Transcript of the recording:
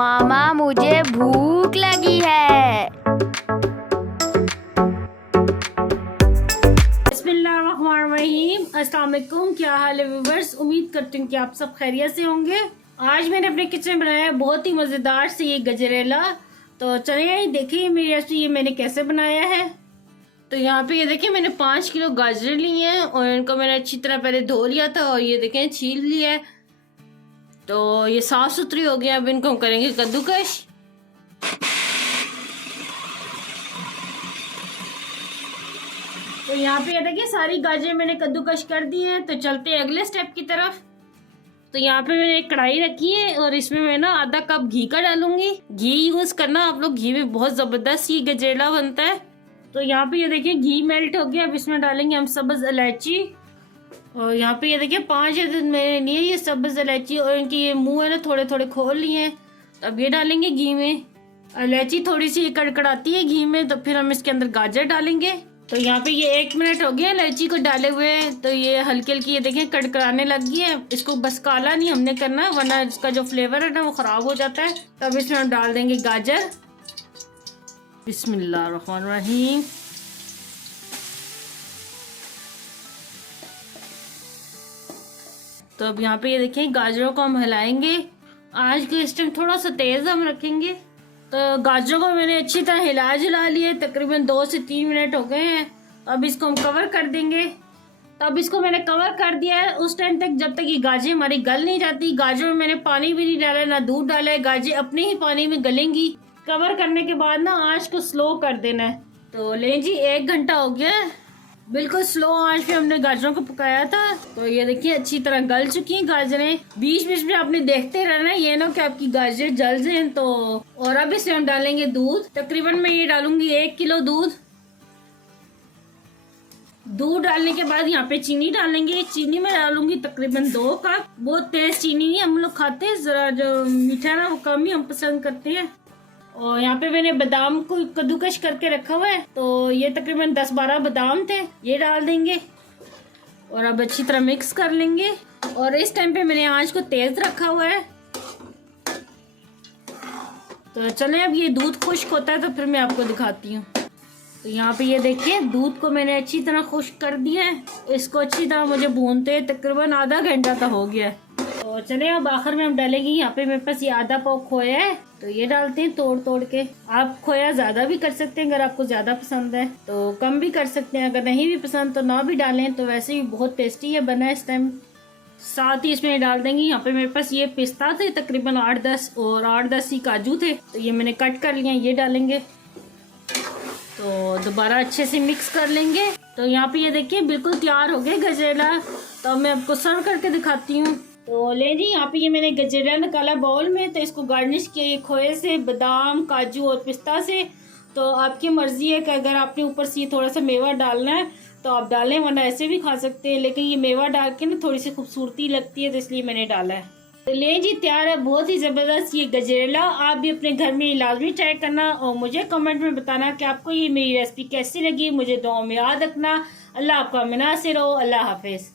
मामा मुझे भूख लगी है। बिस्मिल्लाहिर्रहमानिर्रहीम। अस्सलाम वालेकुम। क्या हाल है व्यूवर्स? उम्मीद करती हूँ कि आप सब खैरियत से होंगे। आज मैंने अपने किचन में बनाया है बहुत ही मज़ेदार से ये गजरेला। तो चलिए देखिए मेरी रेसिपी ये मैंने कैसे बनाया है। तो यहाँ पे ये देखिए मैंने 5 किलो गाजर लिए हैं और इनको मैंने अच्छी तरह पहले धो लिया था और ये देखें छील लिया है। तो ये साफ सुथरी हो गया। अब इनको हम करेंगे कद्दूकश। तो यहाँ पे ये देखिए सारी गाजर मैंने कद्दूकश कर दी हैं। तो चलते हैं अगले स्टेप की तरफ। तो यहाँ पे मैंने एक कढ़ाई रखी है और इसमें मैं ना आधा कप घी का डालूंगी। घी यूज करना आप लोग, घी में बहुत जबरदस्त ये गजरेला बनता है। तो यहाँ पे ये देखिए घी मेल्ट हो गया। अब इसमें डालेंगे हम सब्ज इलायची और यहाँ पे ये देखिए 5 अदद मैंने लिए ये सब्ज इलायची और इनकी ये मुंह है ना थोड़े थोड़े खोल लिए हैं। तो अब ये डालेंगे घी में। इलायची थोड़ी सी कड़कड़ाती है घी में, तो फिर हम इसके अंदर गाजर डालेंगे। तो यहाँ पे ये 1 मिनट हो गया इलायची को डाले हुए। तो ये हल्की हल्की ये देखें कड़कड़ाने लग गई है। इसको बस काला नहीं हमने करना वरना इसका जो फ्लेवर है ना वो खराब हो जाता है। तो अब इसमें हम डाल देंगे गाजर। बिस्मिल्लाहिर्रहमानिर्रहीम। तो अब यहाँ पे ये देखें गाजरों को हम हिलाएंगे। आज के इस टाइम थोड़ा सा तेज हम रखेंगे। तो गाजरों को मैंने अच्छी तरह हिला जुला लिए। तकरीबन 2 से 3 मिनट हो गए हैं। अब इसको हम कवर कर देंगे। तो अब इसको मैंने कवर कर दिया है उस टाइम तक जब तक ये गाजर हमारी गल नहीं जाती। गाजर में मैंने पानी भी नहीं डाला ना दूध डाला है, गाजर अपने ही पानी में गलेंगी। कवर करने के बाद ना आंच को स्लो कर देना है। तो ले जी 1 घंटा हो गया है। बिल्कुल स्लो आंच पे हमने गाजरों को पकाया था। तो ये देखिए अच्छी तरह गल चुकी हैं गाजरें। बीच बीच में आपने देखते रहना ये ना कि आपकी गाजर जल जाए। तो और अब इसमें हम डालेंगे दूध। तकरीबन मैं ये डालूंगी 1 किलो दूध। दूध डालने के बाद यहाँ पे चीनी डालेंगे। चीनी में डालूंगी तकरीबन 2 कप। बहुत तेज चीनी नहीं हम लोग खाते हैं, जरा जो मीठा ना वो कम ही हम पसंद करते हैं। और यहाँ पे मैंने बादाम को कद्दूकश करके रखा हुआ है। तो ये तकरीबन 10-12 बादाम थे, ये डाल देंगे और अब अच्छी तरह मिक्स कर लेंगे। और इस टाइम पे मैंने आंच को तेज रखा हुआ है। तो चलें अब ये दूध खुश्क होता है तो फिर मैं आपको दिखाती हूँ। तो यहाँ पे ये देखिए दूध को मैंने अच्छी तरह खुश्क कर दिया है। इसको अच्छी तरह मुझे भूनते तकरीबन आधा घंटा तो हो गया है। तो चले अब आखिर में हम डालेंगे। यहाँ पे मेरे पास ये आधा पाव खोया है तो ये डालते हैं तोड़ तोड़ के। आप खोया ज्यादा भी कर सकते हैं अगर आपको ज्यादा पसंद है, तो कम भी कर सकते हैं। अगर नहीं भी पसंद तो ना भी डालें। तो वैसे भी बहुत टेस्टी है बना इस टाइम। साथ ही इसमें डाल देंगे यहाँ पे मेरे पास ये पिस्ता थे तकरीबन 8-10 और 8-10 ही काजू थे। तो ये मैंने कट कर लिया, ये डालेंगे। तो दोबारा अच्छे से मिक्स कर लेंगे। तो यहाँ पे ये देखिए बिल्कुल तैयार हो गए गजरेला। तो मैं आपको सर्व करके दिखाती हूँ। तो ले जी यहाँ पे ये मैंने गजरेला निकाला बाउल में। तो इसको गार्निश किया खोए से, बादाम, काजू और पिस्ता से। तो आपकी मर्जी है कि अगर आपने ऊपर से थोड़ा सा मेवा डालना है तो आप डालें, वरना ऐसे भी खा सकते हैं। लेकिन ये मेवा डाल के ना थोड़ी सी खूबसूरती लगती है तो इसलिए मैंने डाला है। तो ले जी तैयार है बहुत ही ज़बरदस्त ये गजरेला। आप भी अपने घर में लाजमी ट्राई करना और मुझे कमेंट में बताना कि आपको ये मेरी रेसिपी कैसी लगी। मुझे दुआ में याद रखना। अल्लाह आपका मुनासिर हो। अल्लाह हाफिज़।